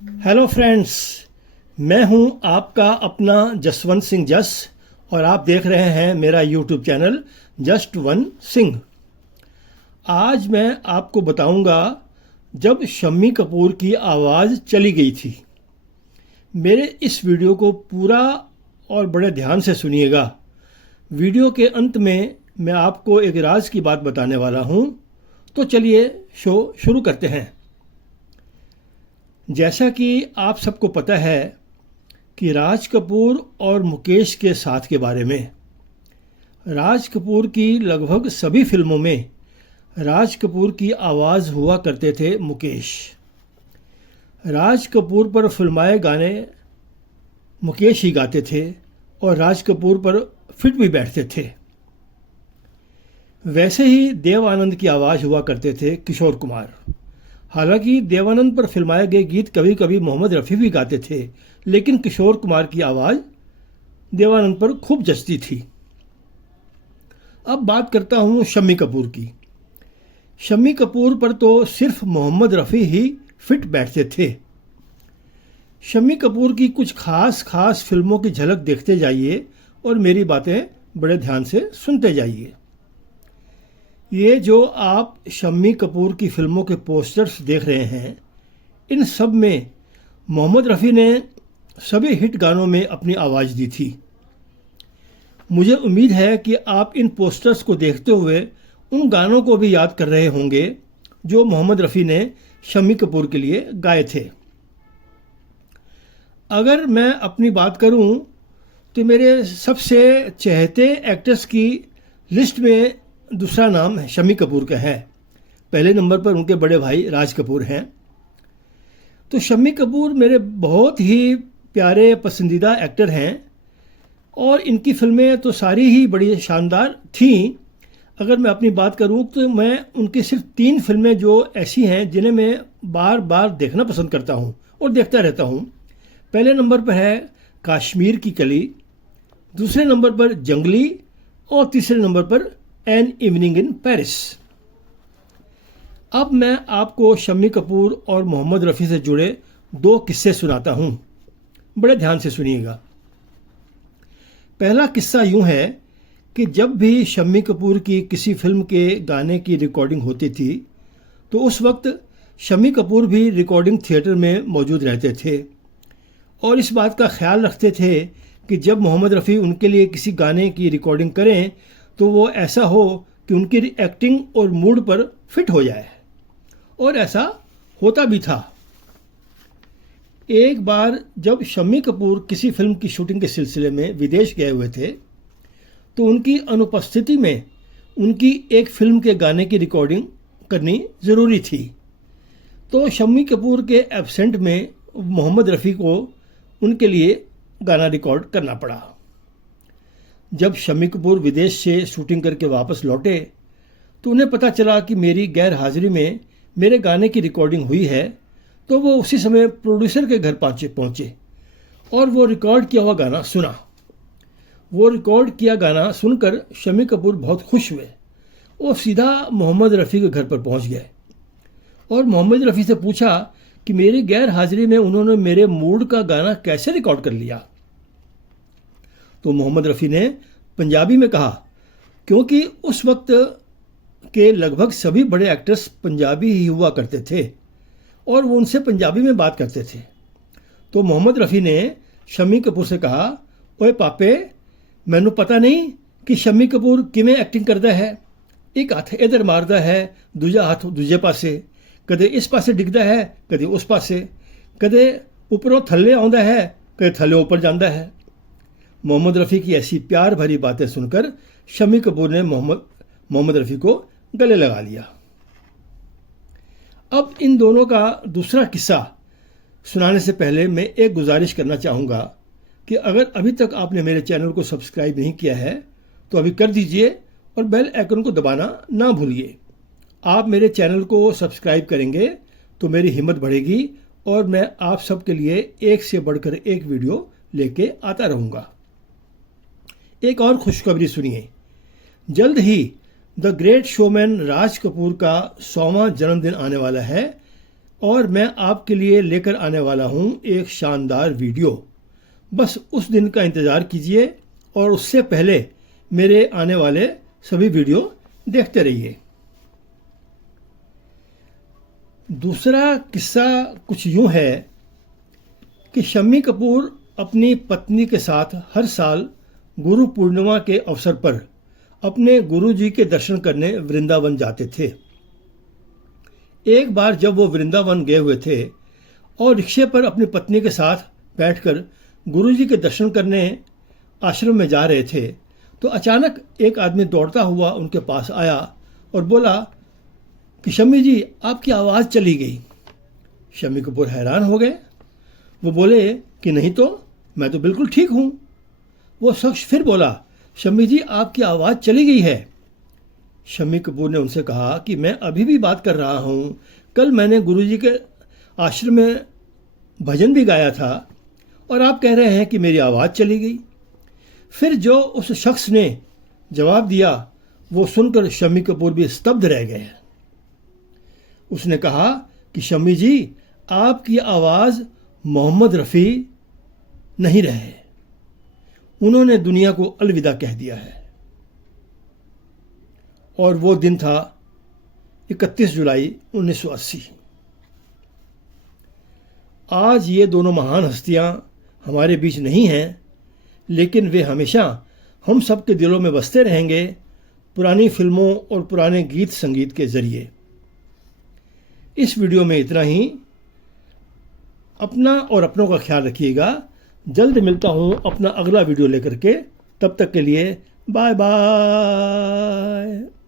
Hello friends. मैं हूं आपका अपना जसवंत सिंह जस और आप देख रहे हैं मेरा YouTube channel just one Singh. आज मैं आपको बताऊंगा जब शम्मी कपूर की आवाज़ चली गई थी। मेरे इस वीडियो को पूरा और बड़े ध्यान से सुनिएगा। वीडियो के अंत में मैं आपको एक राज की बात बताने वाला हूं। तो चलिए शो शुरू करते हैं। जैसा कि आप सबको पता है कि राज कपूर और मुकेश के साथ के बारे में, राज कपूर की लगभग सभी फिल्मों में राज कपूर की आवाज़ हुआ करते थे मुकेश। राज कपूर पर फिल्माए गाने मुकेश ही गाते थे और राज कपूर पर फिट भी बैठते थे। वैसे ही देव आनंद की आवाज़ हुआ करते थे किशोर कुमार। हालांकि देवानंद पर फिल्माए गए गीत कभी कभी मोहम्मद रफ़ी भी गाते थे, लेकिन किशोर कुमार की आवाज़ देवानंद पर खूब जचती थी। अब बात करता हूँ शम्मी कपूर की। शम्मी कपूर पर तो सिर्फ मोहम्मद रफ़ी ही फिट बैठते थे। शम्मी कपूर की कुछ खास फिल्मों की झलक देखते जाइए और मेरी बातें बड़े ध्यान से सुनते जाइए। ये जो आप शम्मी कपूर की फिल्मों के पोस्टर्स देख रहे हैं, इन सब में मोहम्मद रफ़ी ने सभी हिट गानों में अपनी आवाज़ दी थी। मुझे उम्मीद है कि आप इन पोस्टर्स को देखते हुए उन गानों को भी याद कर रहे होंगे जो मोहम्मद रफ़ी ने शम्मी कपूर के लिए गाए थे। अगर मैं अपनी बात करूं तो मेरे सबसे चहेते एक्टर्स की लिस्ट में दूसरा नाम शम्मी कपूर का है। पहले नंबर पर उनके बड़े भाई राज कपूर हैं। तो शम्मी कपूर मेरे बहुत ही प्यारे पसंदीदा एक्टर हैं और इनकी फिल्में तो सारी ही बड़ी शानदार थीं। अगर मैं अपनी बात करूं तो मैं उनकी सिर्फ 3 फिल्में जो ऐसी हैं जिन्हें मैं बार बार देखना पसंद करता हूं और देखता रहता हूं। पहले नंबर पर है कश्मीर की कली, दूसरे नंबर पर जंगली और तीसरे नंबर पर एन इवनिंग इन पेरिस। अब मैं आपको शम्मी कपूर और मोहम्मद रफ़ी से जुड़े 2 किस्से सुनाता हूं। बड़े ध्यान से सुनिएगा। पहला किस्सा यूं है कि जब भी शम्मी कपूर की किसी फिल्म के गाने की रिकॉर्डिंग होती थी तो उस वक्त शम्मी कपूर भी रिकॉर्डिंग थिएटर में मौजूद रहते थे और इस बात का ख्याल रखते थे कि जब मोहम्मद रफ़ी उनके लिए किसी गाने की रिकॉर्डिंग करें तो वो ऐसा हो कि उनकी एक्टिंग और मूड पर फिट हो जाए। और ऐसा होता भी था। एक बार जब शम्मी कपूर किसी फिल्म की शूटिंग के सिलसिले में विदेश गए हुए थे तो उनकी अनुपस्थिति में उनकी एक फिल्म के गाने की रिकॉर्डिंग करनी ज़रूरी थी। तो शम्मी कपूर के एब्सेंट में मोहम्मद रफ़ी को उनके लिए गाना रिकॉर्ड करना पड़ा। जब शम्मी कपूर विदेश से शूटिंग करके वापस लौटे तो उन्हें पता चला कि मेरी गैर हाजिरी में मेरे गाने की रिकॉर्डिंग हुई है। तो वो उसी समय प्रोड्यूसर के घर पहुंचे और वो रिकॉर्ड किया हुआ गाना सुना। वो रिकॉर्ड किया गाना सुनकर शम्मी कपूर बहुत खुश हुए और सीधा मोहम्मद रफ़ी के घर पर पहुंच गए और मोहम्मद रफ़ी से पूछा कि मेरी गैर हाजिरी में उन्होंने मेरे मूड का गाना कैसे रिकॉर्ड कर लिया। तो मोहम्मद रफ़ी ने पंजाबी में कहा, क्योंकि उस वक्त के लगभग सभी बड़े एक्टर्स पंजाबी ही हुआ करते थे और वो उनसे पंजाबी में बात करते थे। तो मोहम्मद रफ़ी ने शम्मी कपूर से कहा, ओए पापे, मैनू पता नहीं कि शम्मी कपूर किमें एक्टिंग करता है। एक हथ इधर मारदा है, दूजा हथ दूजे पासे, कदे इस पासे डिगदा है, कदे उस पासे, कदे उपरों थल्ले आउंदा है, कदे थल्ले ऊपर जांदा है। मोहम्मद रफ़ी की ऐसी प्यार भरी बातें सुनकर शम्मी कपूर ने मोहम्मद रफ़ी को गले लगा लिया। अब इन दोनों का दूसरा किस्सा सुनाने से पहले मैं एक गुजारिश करना चाहूँगा कि अगर अभी तक आपने मेरे चैनल को सब्सक्राइब नहीं किया है तो अभी कर दीजिए और बेल आइकन को दबाना ना भूलिए। आप मेरे चैनल को सब्सक्राइब करेंगे तो मेरी हिम्मत बढ़ेगी और मैं आप सबके लिए एक से बढ़कर एक वीडियो लेके आता रहूँगा। एक और खुशखबरी सुनिए। जल्द ही the great showman Raj Kapoor का 100वां जन्मदिन आने वाला है और मैं आपके लिए लेकर आने वाला हूं एक शानदार वीडियो। बस उस दिन का इंतज़ार कीजिए और उससे पहले मेरे आने वाले सभी वीडियो देखते रहिए। दूसरा किस्सा कुछ यूं है कि शम्मी कपूर अपनी पत्नी के साथ हर साल गुरु पूर्णिमा के अवसर पर अपने गुरुजी के दर्शन करने वृंदावन जाते थे। एक बार जब वो वृंदावन गए हुए थे और रिक्शे पर अपनी पत्नी के साथ बैठकर गुरुजी के दर्शन करने आश्रम में जा रहे थे तो अचानक एक आदमी दौड़ता हुआ उनके पास आया और बोला कि शम्मी जी, आपकी आवाज़ चली गई। शम्मी कपूर हैरान हो गए। वो बोले कि नहीं तो, मैं तो बिल्कुल ठीक हूँ। वो शख्स फिर बोला, शम्मी जी, आपकी आवाज़ चली गई है। शम्मी कपूर ने उनसे कहा कि मैं अभी भी बात कर रहा हूँ, कल मैंने गुरुजी के आश्रम में भजन भी गाया था और आप कह रहे हैं कि मेरी आवाज़ चली गई। फिर जो उस शख्स ने जवाब दिया वो सुनकर शम्मी कपूर भी स्तब्ध रह गए। उसने कहा कि शम्मी जी, आपकी आवाज़ मोहम्मद रफ़ी नहीं रहे, उन्होंने दुनिया को अलविदा कह दिया है। और वो दिन था 31 जुलाई 1980। आज ये दोनों महान हस्तियां हमारे बीच नहीं हैं, लेकिन वे हमेशा हम सब के दिलों में बसते रहेंगे पुरानी फिल्मों और पुराने गीत संगीत के ज़रिए। इस वीडियो में इतना ही। अपना और अपनों का ख्याल रखिएगा। जल्द मिलता हूँ अपना अगला वीडियो लेकर के। तब तक के लिए बाय बाय।